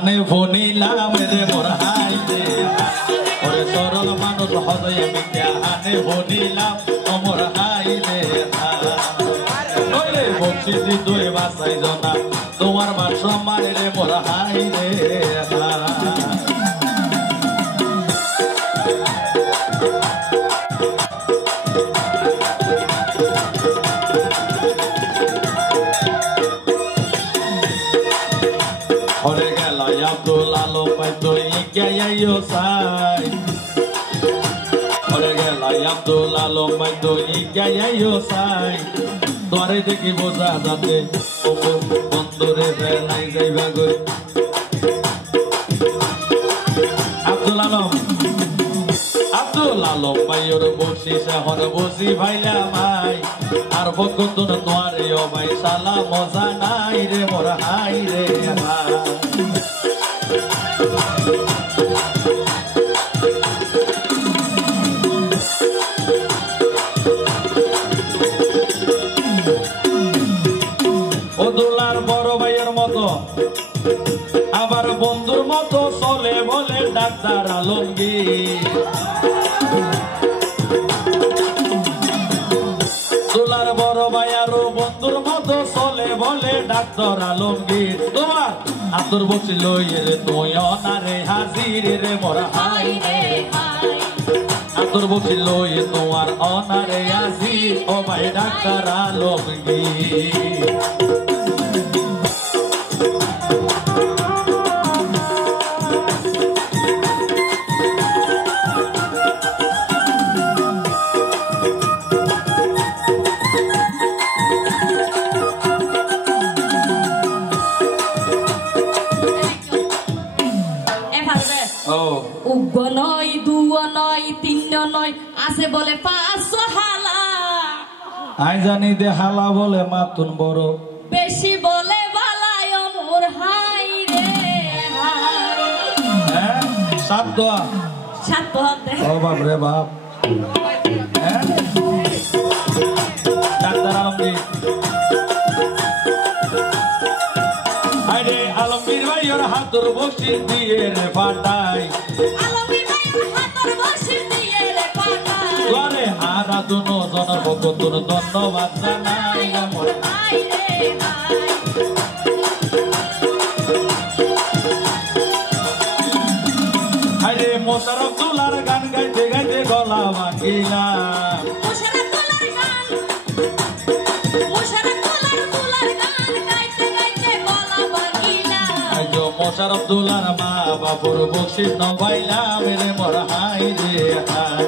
নে ফোনিলাম রে মোর হাইরে ওরে সরল মানুষ হদয় মিথ্যা নে ফোনিলাম মোর হাইরে ওরে বকশিসি তুই বাসাই জনা তোমার মান সম্মান রে মোর হাইরে ওরে গেল আব্দুল আলম ভাই তুই কে আইও সাই ওরে গেল আব্দুল আলম ভাই তুই কে আইও সাই তোরে দেখি বোঝা যাতে বন্ধুরে বেলাই যাইবা গই আব্দুল আলম ভাই ওর বসি শহর বসি ভাইলা মাই আর ভগতুন তোরে ও ভাই সালা মজা নাই রে মোর হাই রে ও দুলার বড় ভাইয়ের মতো আবার বন্ধুর মতো চলে বলে ডাক্তার আলমগীর দুলার বড় ভাই আরো বন্ধুর মতো চলে বলে ডাক্তার আলমগীর তোমার আতর বসিল রে তুই অনারে হাজির রে মোর হাই রে আতর বসিল তোমার অনারে হাজির ও ভাই ডাক্তার আলমগীর নয় দু নয় তিন নয় আছে বলে 500 হালা আই জানি দে হালা বলে মাতুন বড় বেশি বলে বালাই মোর হাই রে হাই হ্যাঁ সাত দোয়া ও বাপ রে বাপ হ্যাঁ ডাক্তার আলমগীর আরে আলমগীর ভাই ওর হাতর বসি দিয়ে রে ফাটাই তোরে হারা দুনো জনের ভগতুন ধন্যবাদ জানাই মোর হাই রে আরে মোশারফ দুলার গান গাইতে গাইতে গলা ভাঙিলাম মোশারফ দুলার মা বাবুর বকশিস নবাইলাম রে মোর হাই রে হাই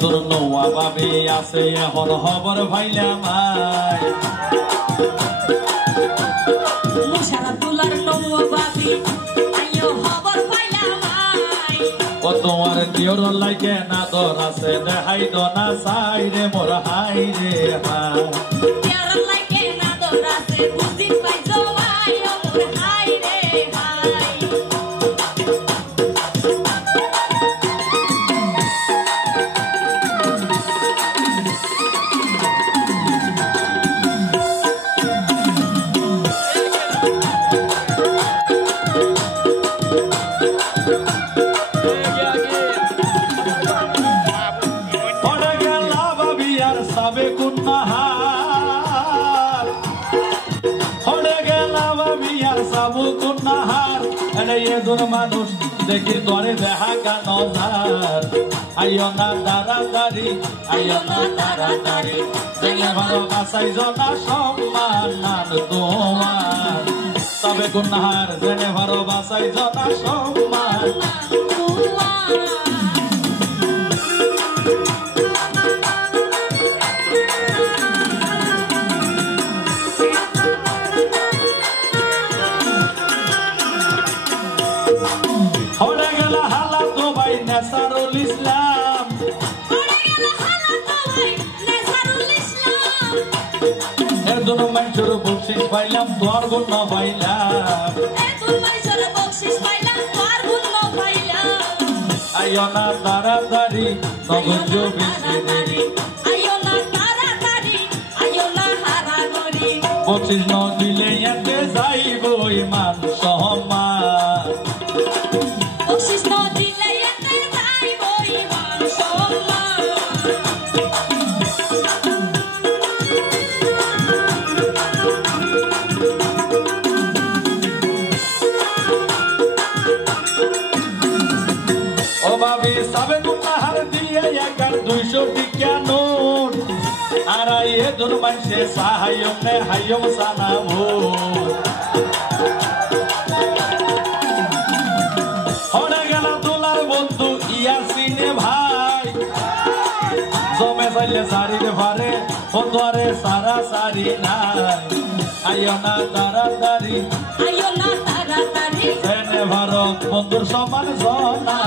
তোর নৌয়া বাবে আছে এখন খবর ভাইলা মাই মুশারফ দুলার নৌয়া বাবে আইও খবর ভাইলা মাই ও তোমার দিওর লাইকে না দর আছে দেখাই দনা সাই রে মোর হাই রে হাই দিওর লাইকে না দর আছে বুঝি পাই জওয়াই মোর হাই রে হাই মানুষ দেখি তোরে দেখা কেন আইও না তাড়াতাড়ি আইও না তাড়াতাড়ি জেলে ভালো বাসাই জনা সম্মান নান তোমার তবে গুনহার জেলে ভালো বাসাই জনা সম্মান নেসারুল ইসলাম এদুন মানুষের বকশিস পাইলাম তোর গুণ পাইলাম আইও না তাড়াতাড়ি নগঞ্জ বেশি দেরি বকশিস ন দিলে এতে যাইব ইমান সম্মান ভাবি সাবে গুনাহার দিয়ে একার 200 টিকা নোট আর এ দুন মাইসে সাহায্য নে হাইয়ম সানাবো হরে গেল দুলার বন্ধু ইয়াসিনে ভাই জমে চাইলে সারিতে পারে বন্ধুয়ারে সারা সারি নাই আইও না তাড়াতাড়ি জেনে ভারত বন্ধুর সমান জনা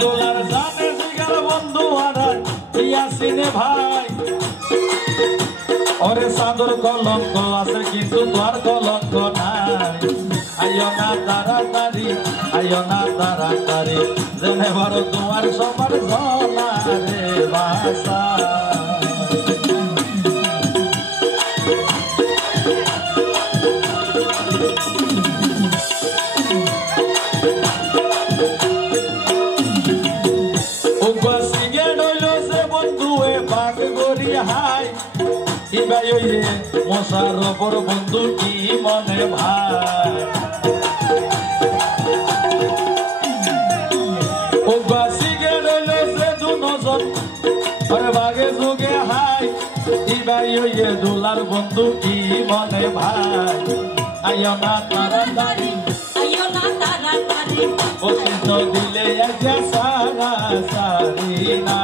দোলার জানে জিগার বন্ধু আর ইয়াসিনে ভাই ওরে সাদর কলঙ্ক আছে কিন্তু তোর কলঙ্ক নাই আইও না তাড়াতাড়ি জেনে ভারত তোমার সবার জলা রে বাসা হাই ইবাই রে মোশারফর বন্ধু কি মনে ভাই ও বাসিগে রইল সে দুনজন আরে বাগে যুগে হাই ইবাই রে দুলার বন্ধু কি মনে ভাই আইও না তাড়াতাড়ি বকশিস দিলে এসে সারা সারি না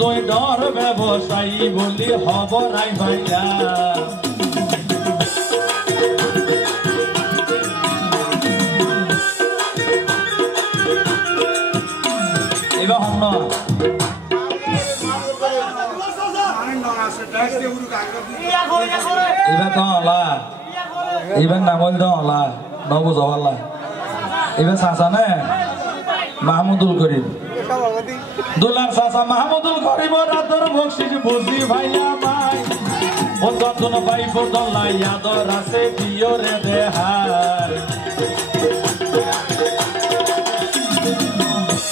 তুই ডর ব্যবসায়ী বলি হব নাই ভাইয়া এবার হন এবার তো হলা এবার নামল তো হলা নবু জওয়াল্লা এবার চাচা নে মাহমুদুল করিম দুলার চাচা মাহমুদুল করিম রাতর বকশিস বুঝি ভাইয়া ভাই ও তখন ভাই বদলাই আদর আছে পিয়রে দেহার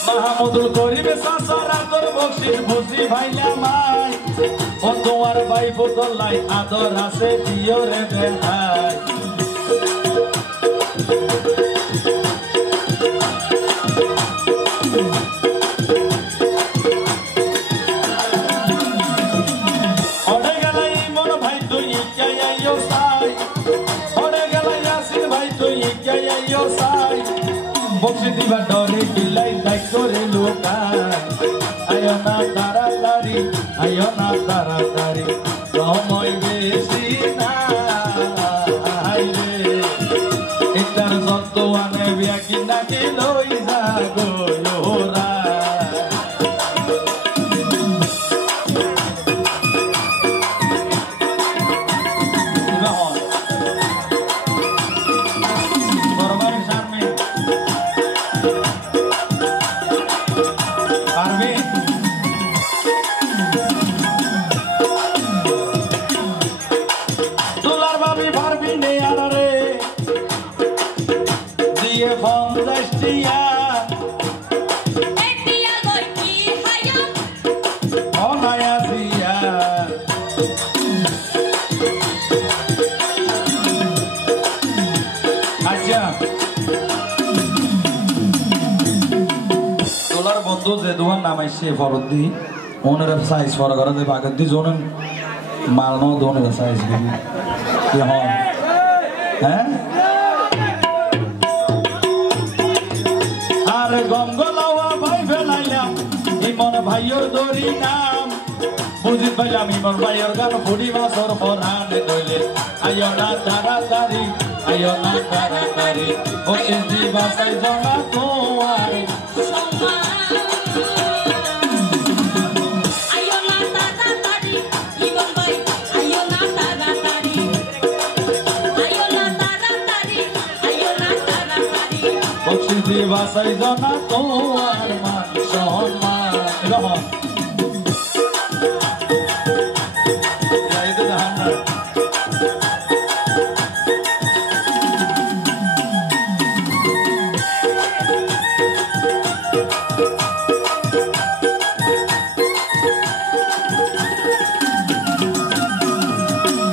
মাহমুদুল করিম চাচা রাতর বকশিস বুঝি ভাইয়া ভাই ও তোমার ভাই বদলাই আদর আছে পিয়রে দেহার বকশিস দিবা ডরে কিলাই তাই করে লোকায় আইও না তাড়াতাড়ি সময় বেশি না এটার যত আনে ব্যাকি নাকি লই যা গোরা দিয়ে দিয়া তোলার বন্ধু যে দুয়ার নাম আইসে ফরত দি ওনের সাইজ ফর করে দে বাগত দি জোন মাল ন দোনের সাইজ দি কি হন হ্যাঁ আরে গঙ্গলাওয়া ভাই ফেলাইলাম ইমন ভাইয়ের দড়ি নাম বুঝি পাইলাম ইমন ভাইয়ের গান ফুড়ি মাছর ফরানে দইলে আইও না তাড়াতাড়ি আইও না তাড়াতাড়ি ও এসি বাসাই জনা তোমার বাসাই জনা তোমার মান সম্মান রহমান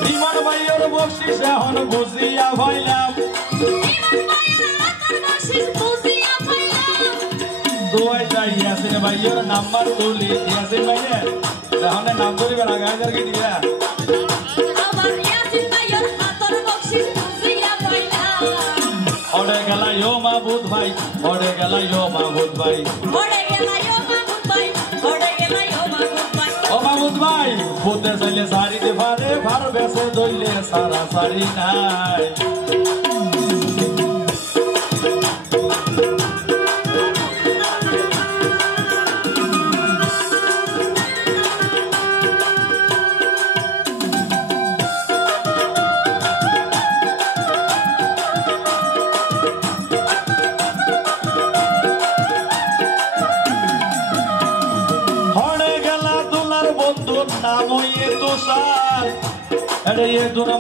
বিমান ভাইয়ের বকশিস এখন বুঝিয়া ভাইলাম ইয়াসিন ভাইয়ের নাম্বার তুলি ইয়াসিন ভাইয়ে তাহলে নাম ধরিবে না গায়দারকে দিয়া ওড়ে গেলা ইয়ো মাহবুব ভাই ওড়ে গেলা ইয়ো মাহবুব ভাই ও মাহবুব ভাই ফুতে চাইলে সারিতে পারে ভার বেসে দইলে সারা সারি নাই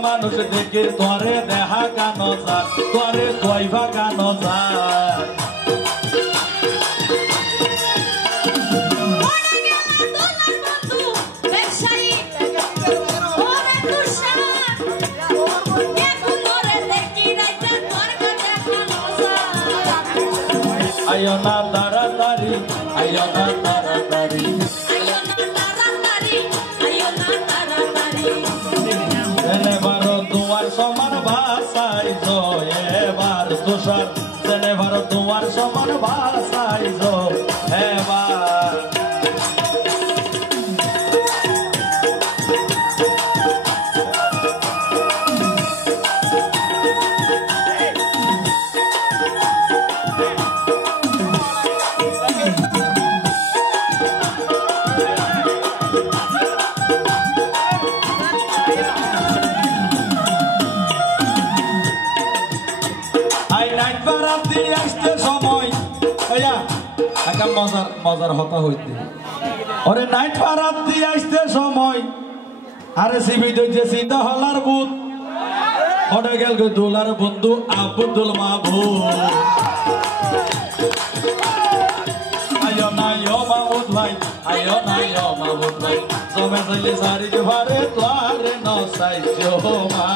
মানুষ দেখে তোরে দেখা গান যার তোরে দইবা গান যার আইও না তাড়াতাড়ি আইও না তাড়াতাড়ি সমান ভাষাই এবার তুষার জেনে ভারত তোমার সমান ভাষাই এবার মজার হতা হইতে ওরে নাইট পারাত দিয়ে আসতে সময় আরে সিবি যে চিন্তা হলার বুত ওরে গেল দোলার বন্ধু আব্দুল মাহবুব আইও না ইয়ো মাহবুব ভাই আইও না ইয়ো মাহবুব ভাই জমে চলে সারি ভারে তোরে নসাই জমা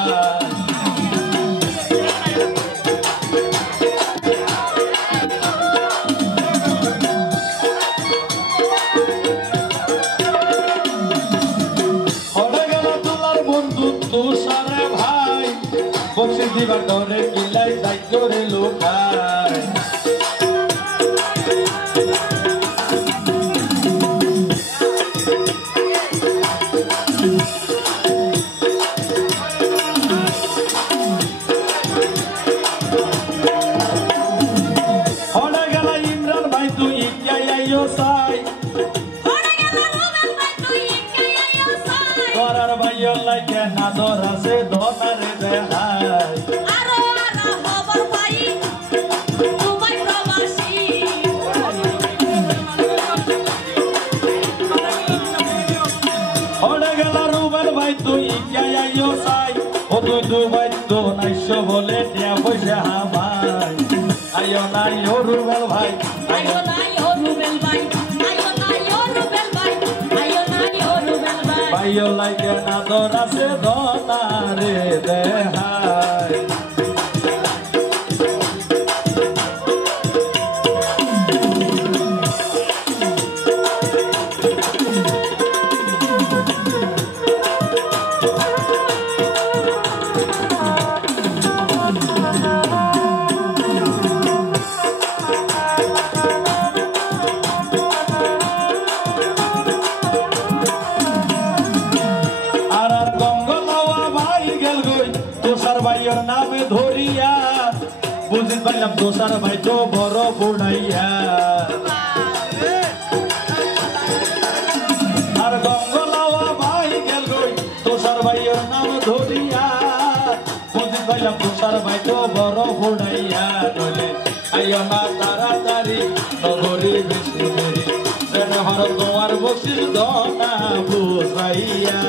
বকশিস দিবার ডরে কিলাই দায়িত্ব রে লোকায় হলে গেলা ইমরান ভাই তুই ইকাই আইও সাই তোরার ভাইয়ের লাগে না ধরাছে ধনারে দেখায় দুবাই তো নাইশো বলে টিয়া পয়সা হামাই আইও না ইয়ো রুবেল ভাই আইও না ইয়ো রুবেল ভাই আইও না ইয়ো রুবেল ভাই আইও না ইয়ো রুবেল ভাই ভাইও লাগে না দরাসে দনারে দেহাই নামে ধরিয়া বুঝতে পারলাম দোষার ভাই তো বড় বুড়াইয়া আর গঙ্গলাওয়া ভাই গেল দোষার ভাইয়ের নাম ধরিয়া বুঝতে পারলাম দোষার ভাই তো বড় বুড়াইয়া নইলে আইও না তাড়াতাড়ি নগরী বেশি দেরি যেন হর তোমার বসির দনা বুঝাইয়া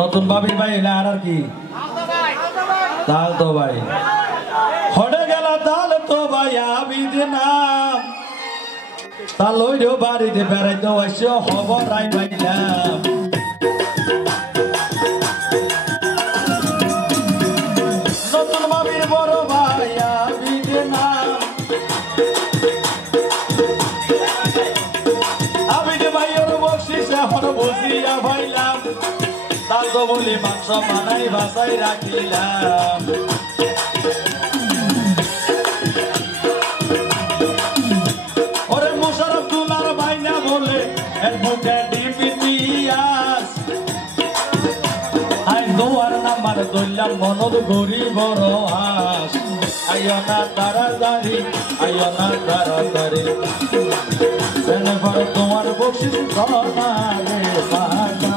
নতুন বাবির ভাই এলে আর কি তাল তো ভাই হড়ে গেল তাল তো ভাই আবিদ নাম তাল ওইরও বাড়িতে বেড়াইতে আসছে খবর রাই পাইলাম নতুন বাবির বড় ভাই আবিদ নাম আবিদ ভাইয়ের বকশিস এখন বুঝিয়া ভাইলাম তাল তো বলি মাংস বানাই বাসাই রাখিলাম ওরে মোশারফ দুলার বাইনা বলে এর বুকে ডিপিটিয়াস আই দোয়ার নাম্বার দইলাম মনদ গরি বড় হাস আইও না তাড়াতাড়ি আইও না তাড়াতাড়ি সেনে পর তোমার বকশিস ধনা রে বাটা